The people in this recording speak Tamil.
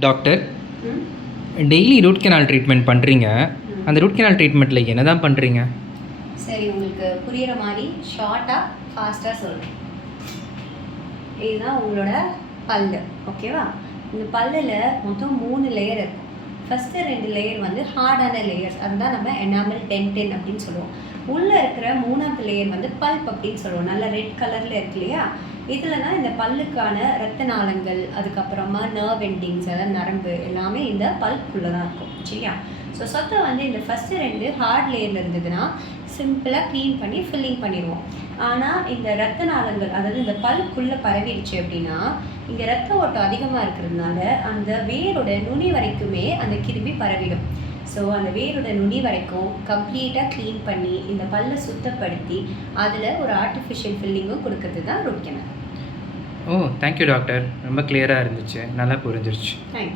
Doctor daily root canal treatment பண்ணுறீங்க அந்த ரூட் கெனால் ட்ரீட்மெண்ட்டில் என்ன தான் பண்ணுறீங்க சரி உங்களுக்கு புரியுற மாதிரி ஷார்ட்டாக ஃபாஸ்ட்டாக சொல்கிறேன் இதுதான் உங்களோட பல்லு ஓகேவா இந்த பல்லில் மொத்தம் மூணு லேயர் இருக்கும் ஃபஸ்ட்டு ரெண்டு லேயர் வந்து ஹார்டான லேயர்ஸ் அதுதான் நம்ம எனாமல் டென்டென் அப்படின்னு சொல்லுவோம். உள்ளே இருக்கிற மூணாவது லேயர் வந்து பல்ப் அப்படின்னு சொல்லுவோம். நல்ல ரெட் கலரில் இருக்கு இல்லையா? இதில் தான் இந்த பல்லுக்கான ரத்த நாளங்கள் அதுக்கப்புறமா நர்வ் எண்டிங்ஸ் அதாவது நரம்பு எல்லாமே இந்த பல்ப்புக்குள்ளே தான் இருக்கும். சரியா? ஸோ சொத்தை வந்து இந்த ஃபஸ்ட்டு ரெண்டு ஹார்ட் லேயரில் இருந்ததுன்னா சிம்பிளாக க்ளீன் பண்ணி ஃபில்லிங் பண்ணிடுவோம். ஆனால் இந்த ரத்த நாளங்கள் அதாவது இந்த பல்க்குள்ளே பரவிடுச்சு அப்படின்னா இங்கே ரத்த ஓட்டம் அதிகமாக இருக்கிறதுனால அந்த வேரோட நுனி வரைக்குமே அந்த கிருமி பரவிடும். ஸோ அந்த வேரோட நுனி வரைக்கும் கம்ப்ளீட்டாக க்ளீன் பண்ணி இந்த பல்லை சுத்தப்படுத்தி அதில் ஒரு ஆர்டிஃபிஷியல் ஃபில்லிங்கும் கொடுக்கறது தான் root canal oh thank you doctor ரொம்ப கிளியராக இருந்துச்சு. நல்லா புரிஞ்சிருச்சு. தேங்க்யூ